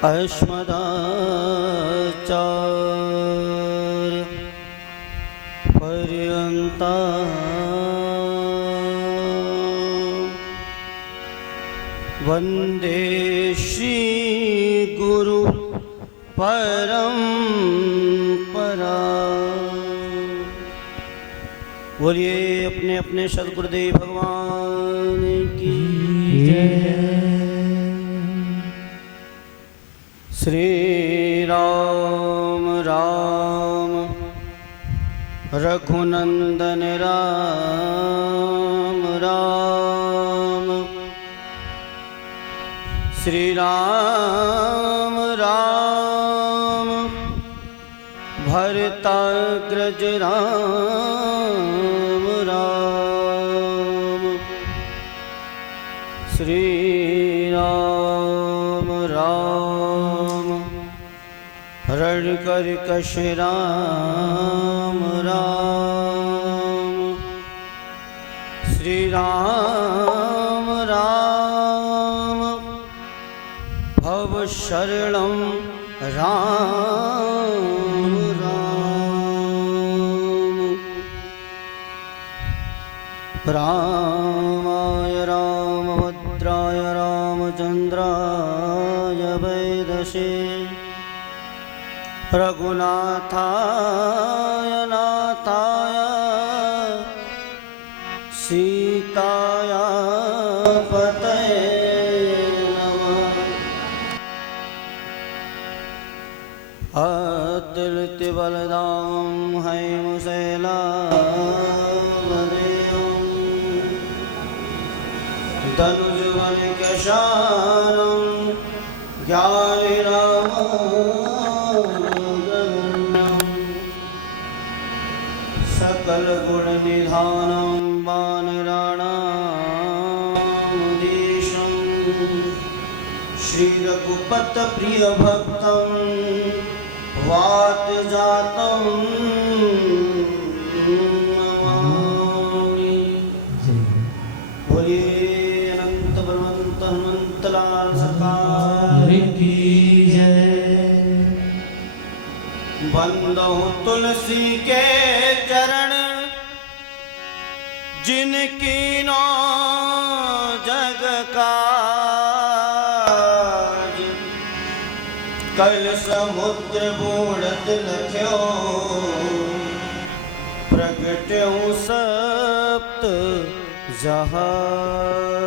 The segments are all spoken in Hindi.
अस्मदाचार्य पर्यन्ता वन्दे श्री गुरु परंपरा। बोलिए अपने अपने सद्गुरुदेव भगवान की जय। श्री राम राम रघुनंदन राम राम। श्री राम राम भरताग्रज राम राम। श्री राम राम रणकर्कश राम राम। श्री राम राम भव शरणं राम राम। रामाय रामभद्राय रामचन्द्राय वैदसे रघुनाथाय नाथाय सीताया पतये नमः। अतुलित बलदाम हैमशैलावदेयं धनुजवन केशानं ज्ञानिरामगम्यं सकल गुण निधानं वानराणामधीशं श्री रघुपत प्रिय भक्तं वात जातं नमामि। बोलिए अनंत बलवंत हनुमंतलाल सरकार की जय। बंदो तुलसी के चरण जिनकी नो जग काज। कल समुद्र बूढ़त लख्यो प्रगट्यों सप्त जहाज।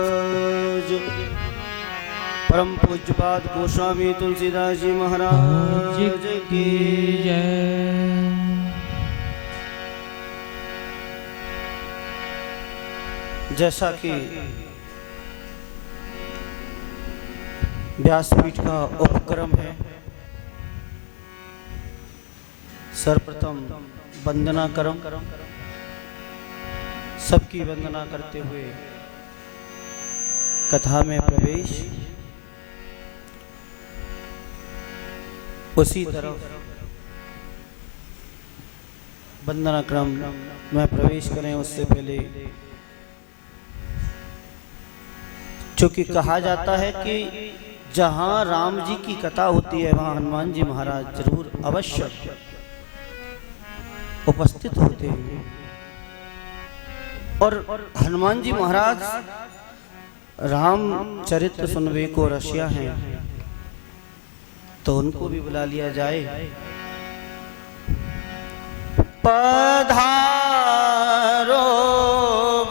परम पूज्यपाद गोस्वामी तुलसीदास जी महाराज की जय। जैसा कि व्यासपीठ का उपक्रम है, सर्वप्रथम वंदना करम सबकी वंदना करते हुए कथा में प्रवेश। उसी तरफ वंदना क्रम में प्रवेश करें उससे पहले चूंकि कहा जाता है कि जहाँ राम जी की कथा होती है वहाँ हनुमान जी महाराज जरूर अवश्य उपस्थित होते हैं। और हनुमान जी महाराज रामचरित्र सुनवे को रसिया हैं, तो उनको भी बुला लिया जाए। पधारो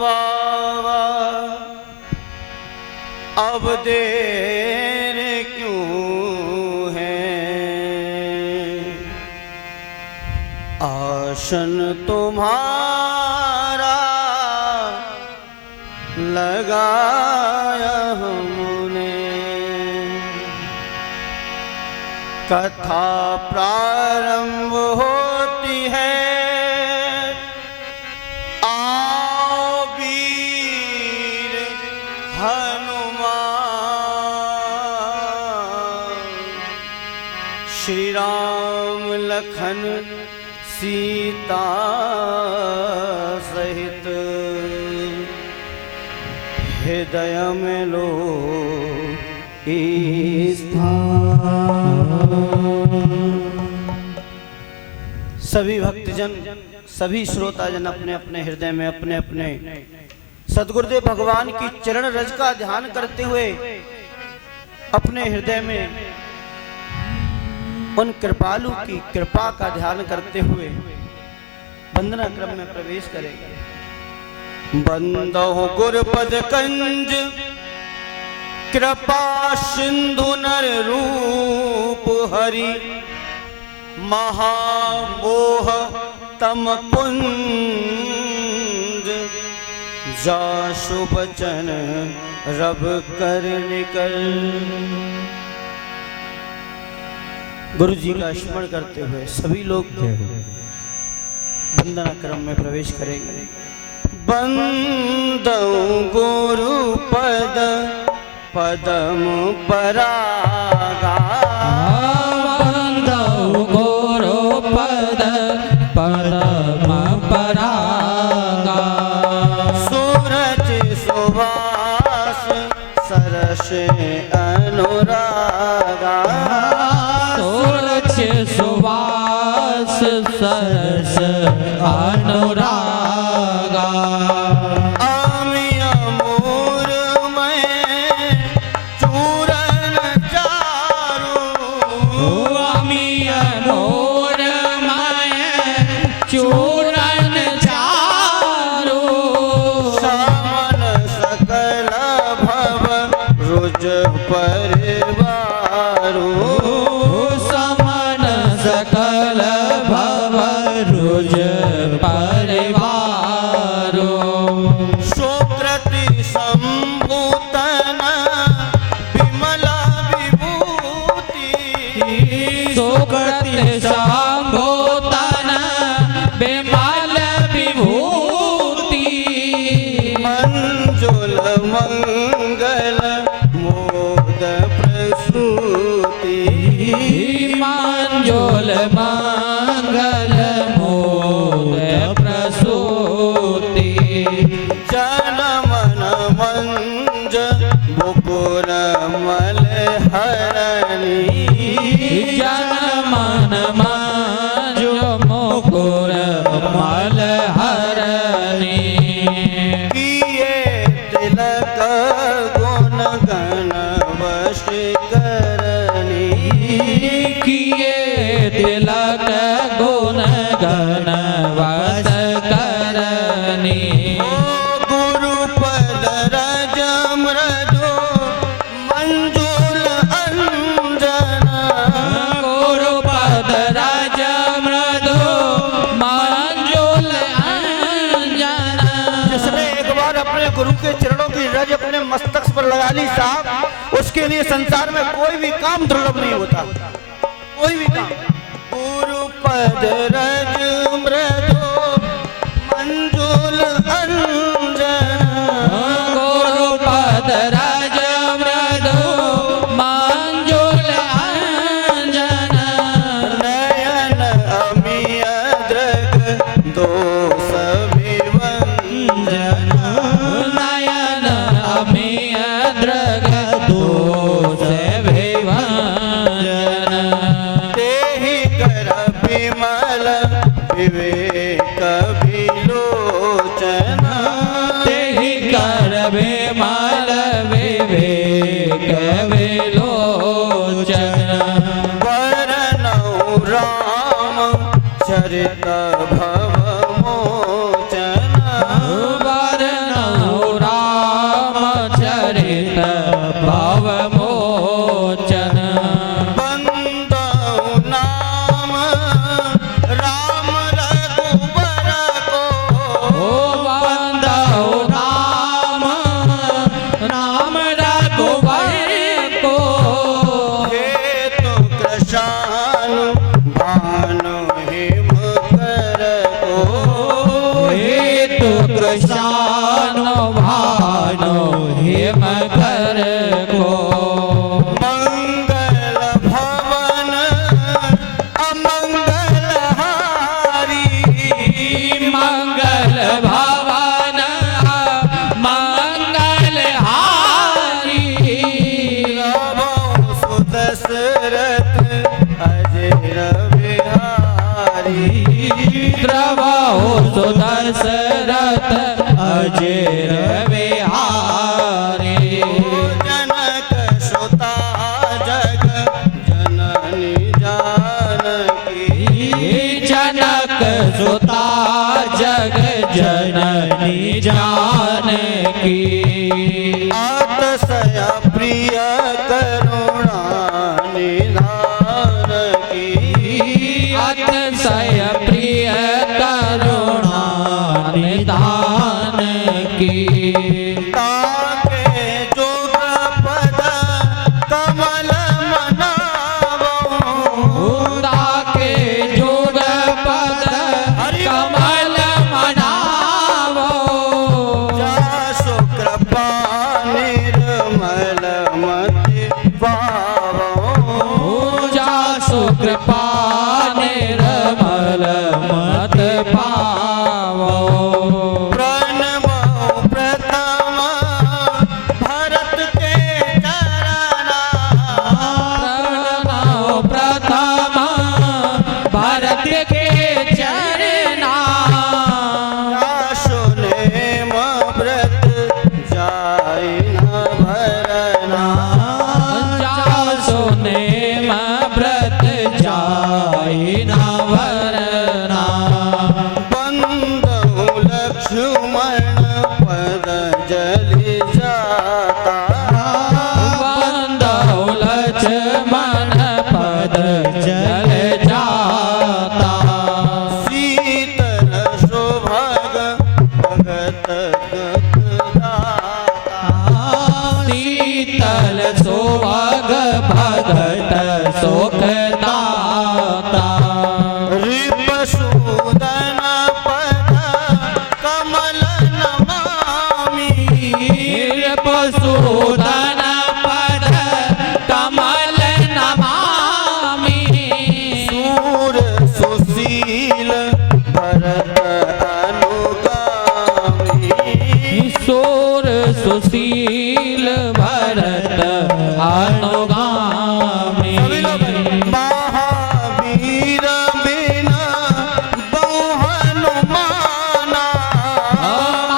बाबा अब देर क्यों है, आसन तुम्हारा लगाया हमने। कथा प्रारंभ होती है, आओ वीर हनुमान। श्री राम लखन सीता सहित हृदय में लो स्थान। सभी भक्तजन, सभी श्रोताजन अपने अपने हृदय में अपने अपने सदगुरुदेव भगवान की चरण रज का ध्यान करते हुए अपने हृदय में उन कृपालु की कृपा का ध्यान करते हुए वंदना क्रम में प्रवेश करेंगे। बंदो गुरुपद कंज कृपा सिंधु नर रूप हरि महामोह तम पुंज जासु बचन रब कर निकल। गुरु जी का स्मरण करते हुए सभी लोग वंदना क्रम में प्रवेश करेंगे। बंदौ गुरु पद पदम परागा, बंदौ गुरु पद पदम परागा, सूरज सुवास सरस अनुरागा, सूरज सुवास सरस अनुरागा, आमिया मोर में चूरन चारू, आमिया मोर में चूरन चारू, सामन सकल भव रुज परिवारू, समन सकल भव रुज परिवारो, सुकृति संभूतन विमला विभूति, सुकृति संभूतन विमल विभूति, मंजुल मंगल मोद प्रसूति, मंजुल मंगल मोद प्रसूति, जनमन मंज मुकुर मल हरणी, जनमन मंजु मुकुर मल हरणी, किए तिलक गुण गण वश करणी, किए तिलक गुण गण वस करनी, गुरु पद रज मृदु मंजुल अंजन, गुरु पद रज मृदु मंजुल अंजन, जिसने एक बार अपने गुरु के चरणों की रज अपने मस्तक पर लगा ली साहब, उसके लिए संसार में कोई भी काम दुर्लभ नहीं होता, कोई भी काम। गुरु पद रज मृदु मंजुल अंजन, गुरु पद रज मृदु मंजुल अंजन, नयन अमिय दृग दोष विभंजन, नयन अमिय दृग दोष विभंजन, तेहि कर विमल विवेक विलोचन, तेहि कर विमल विवेक विलोचन, वरनौ राम चरित भव मोचन, वरनौ रामचरित भव मोचन, बंदौ नाम राम रघुबर को, ओ बंदौ राम राम रघुवर को, हेतु कृशानु भानु हिम कर को, हेतु कृशानु भानु हिम कर को, मंगल भवन अमंगल हारी, मंगल भवन मंगल हारी, रामो सुदशरथ अजर बिहारी, दशरथ अजर विहारी जनक सुता जग जननी जानकी जनक सुता जग जननी जानकी अतिशय प्रिय करुणा निधान की अतिशय प्रिय करुणा निधान की ताके जोग पद कमल मनावो उदा के जोग पद कमल मनावो जासु कृपा निर्मल मति पावो जासु कृपा निर्मल मत पावो प्रणवो प्रथम भरत के चरणा प्रणव प्रथम भरत के चरना जासु नेम व्रत जाय न भरना जासु नेम व्रत जाय न वरना बंदौ लक्ष्मण पद जलि जाता बंदौ लक्ष्मण पद जल जाता शीतल सुभग भगत दाता शीतल सुभग भगत सुख दाता रिपसूदन पद कमल नमामि पशुधन पद कमल नमामि सूर सुशील भरत अनुगामी सूर सुशील भरत अनुगामी महावीर बिना बहु हनुमाना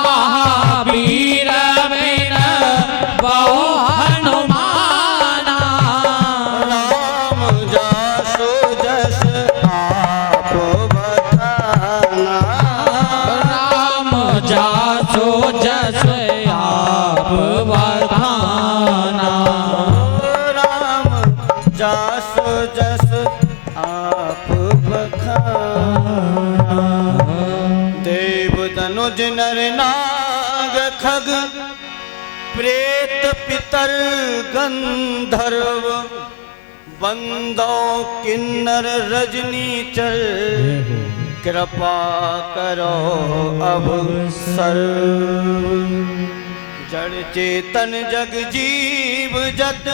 महावीर बिन बहु हनुमाना राम जासु जस आप बखाना राम जासो जस आप बखाना राम जासु जस आप बखाना देव तनुज नर नाग खग प्रेत पितर गंधर्व बंदौ किन्नर रजनीचर कृपा करो अब सर्व जड़ चेतन जग जीव जत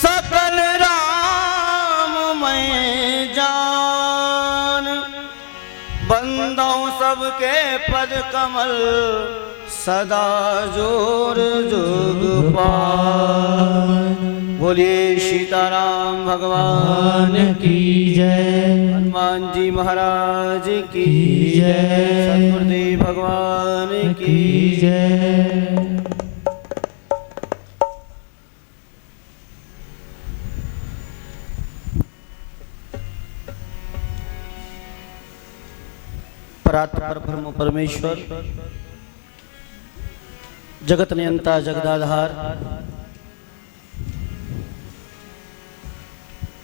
सकल राम मैं जान बंदौ सबके पद कमल सदा जोर जोग पान बोलिए सीताराम भगवान की जय हनुमान जी महाराज की जय सतगुरुदेव भगवान की जय परात्पर ब्रह्म परमेश्वर जगत नियंता जगदाधार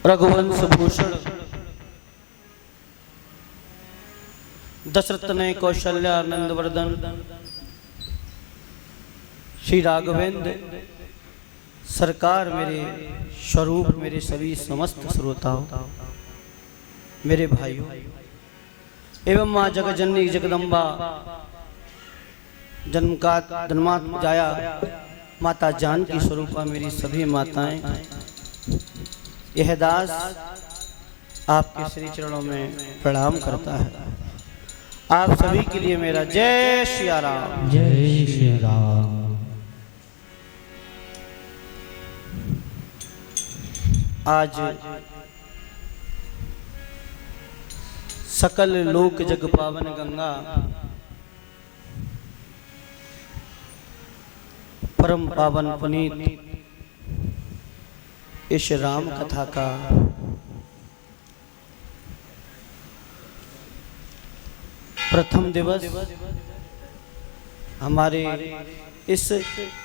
रघुवंश भूषण दशरथ ने कौशल्या नंदवर्धन श्री राघवेंद्र सरकार मेरे स्वरूप मेरे सभी समस्त श्रोताओं मेरे भाइयों एवं माँ जगजननी जगदम्बा जन्मात जाया माता जान की स्वरूपा मेरी सभी माताएं यह दास आपके श्री चरणों में प्रणाम करता है। आप सभी के लिए मेरा जय श्री राम। जय श्री राम। आज सकल लोक जग पावन गंगा परम पावन पुनीत इस राम कथा का प्रथम दिवस हमारे इस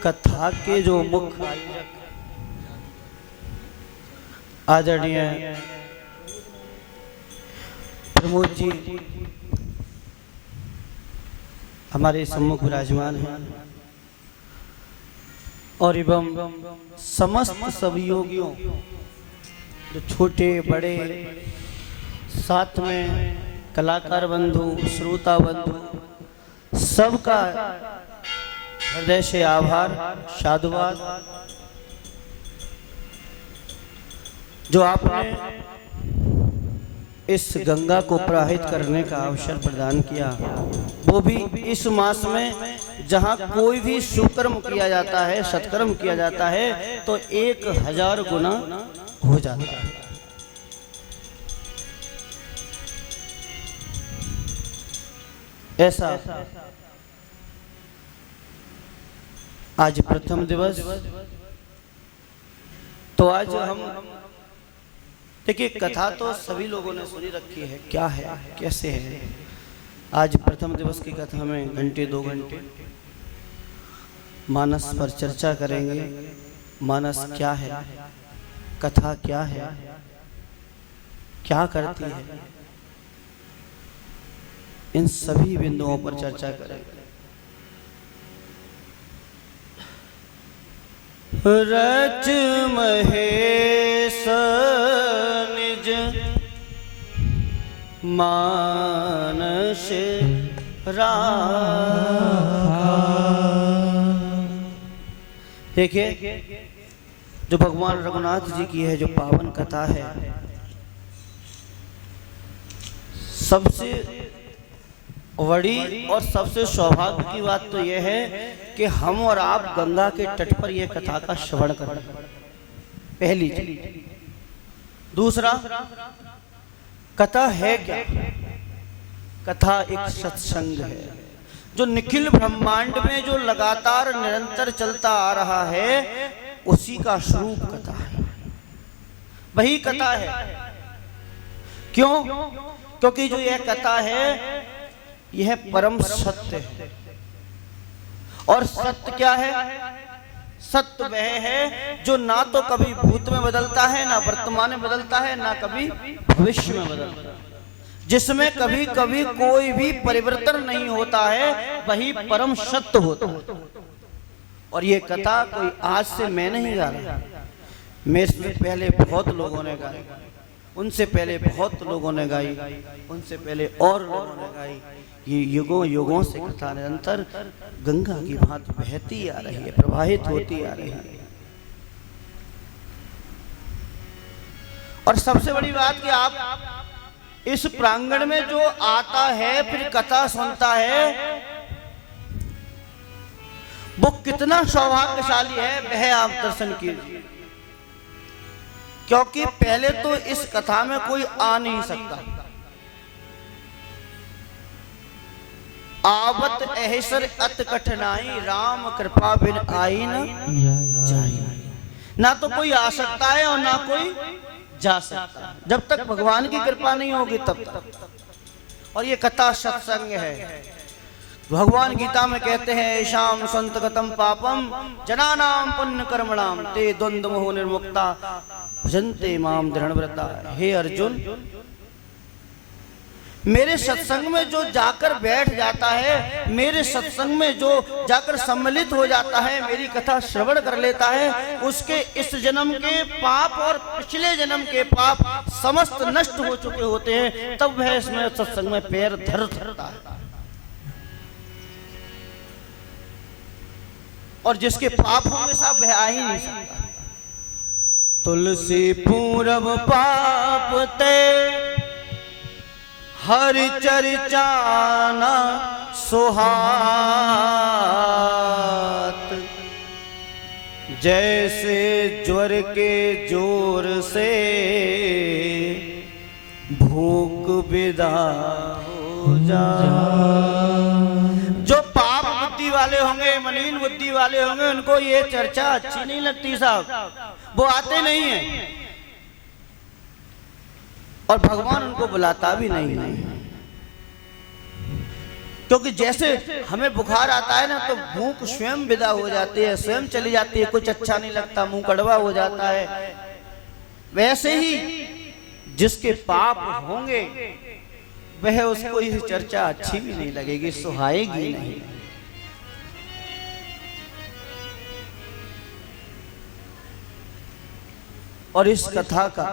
कथा के जो मुख्य आदरणीय प्रमोद जी हमारे सम्मुख विराजमान हैं और एवं समस्त सभी योगियों जो छोटे बड़े साथ में कलाकार बंधु श्रोता बंधु सबका हृदय से आभार साधुवाद जो आपने इस गंगा को प्रवाहित करने का अवसर प्रदान किया, वो भी इस मास में जहाँ कोई भी सुकर्म किया जाता है सत्कर्म किया जाता है तो 1000 गुना हो जाता है। ऐसा आज प्रथम दिवस तो आज हम देखिए कथा तो सभी लोगों ने सुनी रखी है, क्या है कैसे है। आज प्रथम दिवस की कथा में घंटे 2 घंटे मानस पर चर्चा करेंगे। मानस क्या है, कथा क्या है, क्या करती है, इन सभी बिंदुओं पर चर्चा करेंगे। रच महेश निज मानस राखा। देखिए जो भगवान रघुनाथ जी की है जो पावन कथा है, सबसे बड़ी और सबसे सौभाग्य की बात तो यह है कि हम और आप गंगा के तट पर यह कथा का श्रवण करें, पहली चीज। दूसरा, कथा है क्या? कथा एक सत्संग है जो निखिल ब्रह्मांड में जो लगातार निरंतर चलता आ रहा है, उसी का स्वरूप कथा है, वही कथा है। क्यों? क्योंकि जो यह कथा है यह परम सत्य है। और सत्य क्या है? सत्य वह है जो ना तो कभी भूत में बदलता है, ना वर्तमान में बदलता है, ना कभी भविष्य में बदलता है, जिसमें कभी कभी कोई भी परिवर्तन नहीं होता है, वही परम सत्य होता है। और ये कथा कोई आज से मैं नहीं गा रहा, मेरे से पहले बहुत लोगों ने गाई, उनसे पहले बहुत लोगों ने गाई, उनसे पहले और लोगों ने गाई। ये युगों युगों से कथा निरंतर गंगा की भांति बहती आ रही है, प्रवाहित होती आ रही है। और सबसे बड़ी बात कि आप इस प्रांगण में जो आता है फिर कथा सुनता है, वो कितना सौभाग्यशाली है, वह आप दर्शन कीजिए। क्योंकि पहले तो इस कथा में कोई आ नहीं सकता। आवत ऐसर अत कठिनाई, राम कृपा बिन आई न जाई। ना तो कोई आ सकता है और ना कोई जा सकता है, जब तक भगवान की कृपा नहीं होगी तब तक। और ये कथा सत्संग है। भगवान गीता में कहते हैं, शाम संत गतम पापम जनानाम पुण्य कर्मणाम ते द्वंद्व मोह निर्मुक्ता भजन्ते माम दृढ़व्रता। हे अर्जुन, मेरे सत्संग में जो जाकर बैठ जाता है, मेरे सत्संग में जो जाकर सम्मिलित हो जाता है, मेरी कथा श्रवण कर लेता है, उसके इस जन्म के पाप और पिछले जन्म के पाप समस्त नष्ट हो चुके होते हैं, तब वह इसमें सत्संग में पैर धरता है। और जिसके पाप होंगे साहब वह आ ही नहीं सकता। तुलसी पूरब पाप ते हर चर्चाना सुहात। जैसे ज्वर के जोर से भूख विदा हो जा। जो पाप बुद्धि वाले होंगे, मलिन बुद्धि वाले होंगे उनको ये चर्चा अच्छी नहीं लगती साहब, वो आते नहीं है और भगवान उनको बुलाता भी नहीं है। क्योंकि जैसे हमें बुखार आता है ना तो भूख स्वयं विदा हो जाती है, स्वयं चली जाती है, कुछ अच्छा नहीं लगता, मुंह कड़वा हो जाता है। वैसे ही जिसके पाप होंगे वह उसको ये चर्चा अच्छी भी नहीं लगेगी, सुहाएगी नहीं। और इस कथा का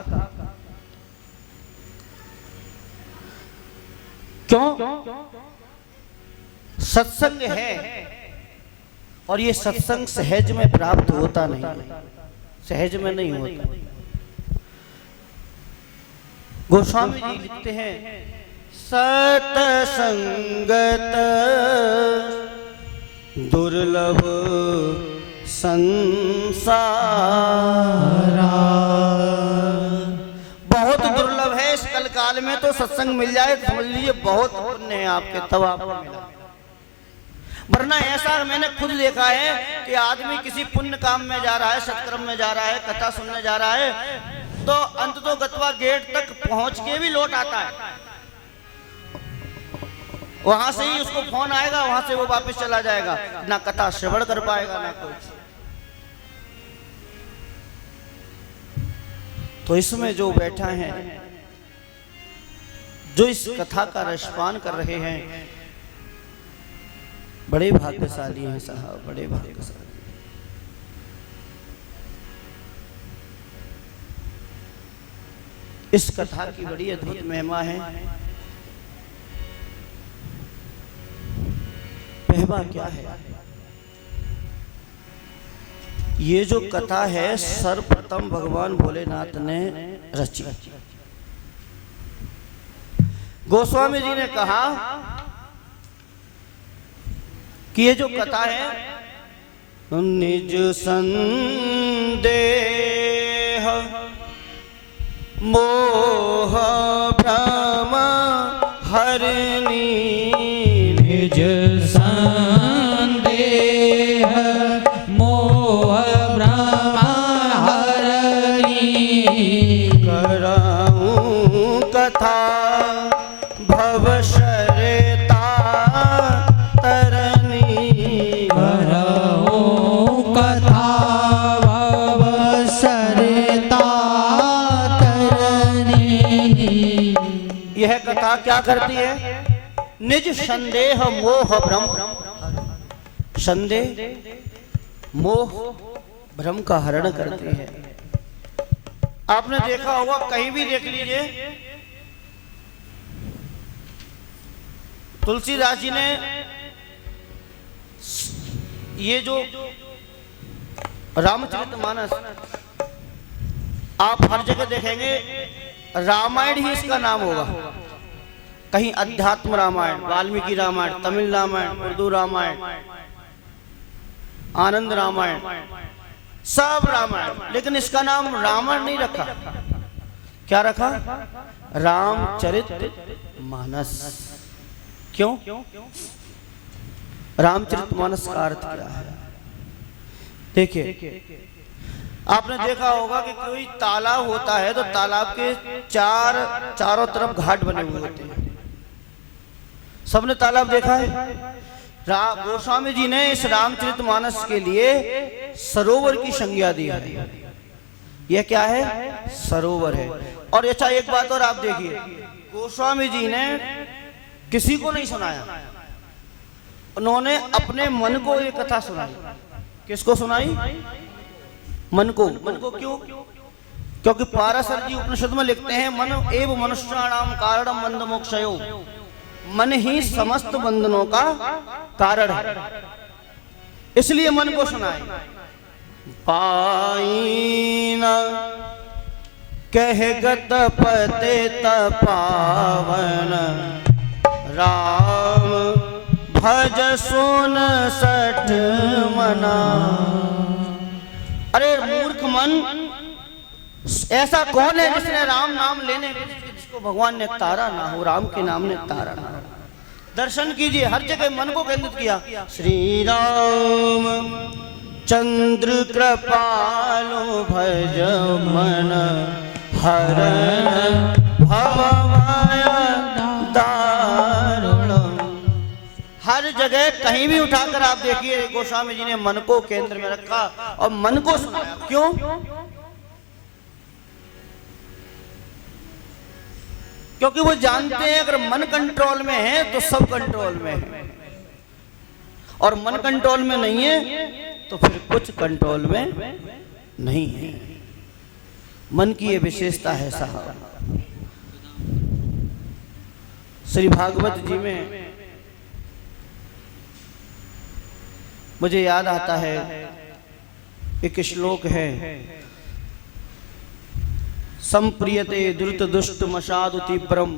क्यों सत्संग है, और ये सत्संग सहज में प्राप्त होता नहीं, सहज में नहीं होता। गोस्वामी जी लिखते हैं, सतसंगत दुर्लभ संसारा। बहुत दुर्लभ है इस कल काल में, तो सत्संग मिल जाए तो समझ लीजिए बहुत पुण्य है आपके, तब आपको मिला। वरना ऐसा मैंने खुद देखा है कि आदमी किसी पुण्य काम में जा रहा है, सत्कर्म में जा रहा है, कथा सुनने जा रहा है, तो अंत तो गत्वा गेट तक पहुंच के भी लौट आता है। वहां से ही उसको फोन आएगा, वहां से वो वापस चला जाएगा, ना कथा श्रवण कर पाएगा ना कुछ। तो इसमें जो बैठा है, जो इस कथा का रसपान कर रहे हैं, बड़े भाग्यशाली हैं साहब, बड़े भाग्यशाली। इस कथा की बड़ी अद्भुत महिमा है। महिमा क्या है? ये जो कथा है सर्वप्रथम भगवान भोलेनाथ ने रची। गोस्वामी जी ने कहा कि ये जो कथा है, निज संदेह मोह भ्रम हरनी, निज संदेह मोह भ्रम हरनी, कराऊं कथा भव शरता तरनी, करऊं कथा भव सरिता तरनी। यह कथा क्या करती है? निज संदेह मोह भ्रम, संदेह मोह भ्रम का हरण करती है। आपने देखा होगा, कहीं भी देख लीजिए, तुलसीदास जी ने ये जो रामचरितमानस, आप हर जगह देखेंगे रामायण ही इसका नाम होगा। कहीं अध्यात्म रामायण, वाल्मीकि रामायण, तमिल रामायण, उर्दू रामायण, आनंद रामायण, सब रामायण, लेकिन इसका नाम रामायण नहीं रखा। क्या रखा? रामचरितमानस। क्यों? रामचरितमानस का अर्थ क्या है? देखिए, आपने देखा होगा कि कोई तालाब होता है तो तालाब के चारों तरफ घाट बने हुए होते हैं। सबने तालाब देखा है? गोस्वामी जी ने इस रामचरितमानस के लिए सरोवर की संज्ञा दी है। यह क्या है? सरोवर है। और अच्छा, एक बात और आप देखिए, गोस्वामी जी ने किसी को नहीं सुनाया, उन्होंने अपने मन को ये कथा सुनाई। किसको सुनाई? मन को। मन को क्यों? क्योंकि पाराशर जी उपनिषद में लिखते हैं, मन एव मनुष्याणाम कारणम बंध मोक्षयो, मन ही समस्त बंधनों का कारण है, इसलिए मन को सुनाए। पाईना कहगत पते तपावन, राम भज सुन सठ मना। अरे मूर्ख मन, ऐसा कौन है जिसने राम नाम लेने, जिसको भगवान ने तारा ना हो, राम के नाम ने तारा ना हो। दर्शन कीजिए, हर जगह मन को केंद्रित किया। श्री राम चंद्र कृपालु भज मन हरण भव भय दारुणम। हर जगह कहीं भी उठाकर आप देखिए, गोस्वामी जी ने मन को केंद्र में रखा और मन को सुनाया। क्यों? क्योंकि वो जानते हैं अगर मन कंट्रोल में है तो सब कंट्रोल में है, और मन कंट्रोल में नहीं है तो फिर कुछ कंट्रोल में नहीं है। मन की ये विशेषता है साहब। श्री भागवत जी में मुझे याद आता है एक श्लोक है, संप्रियते द्रुत दुष्ट मशादु तीव्रम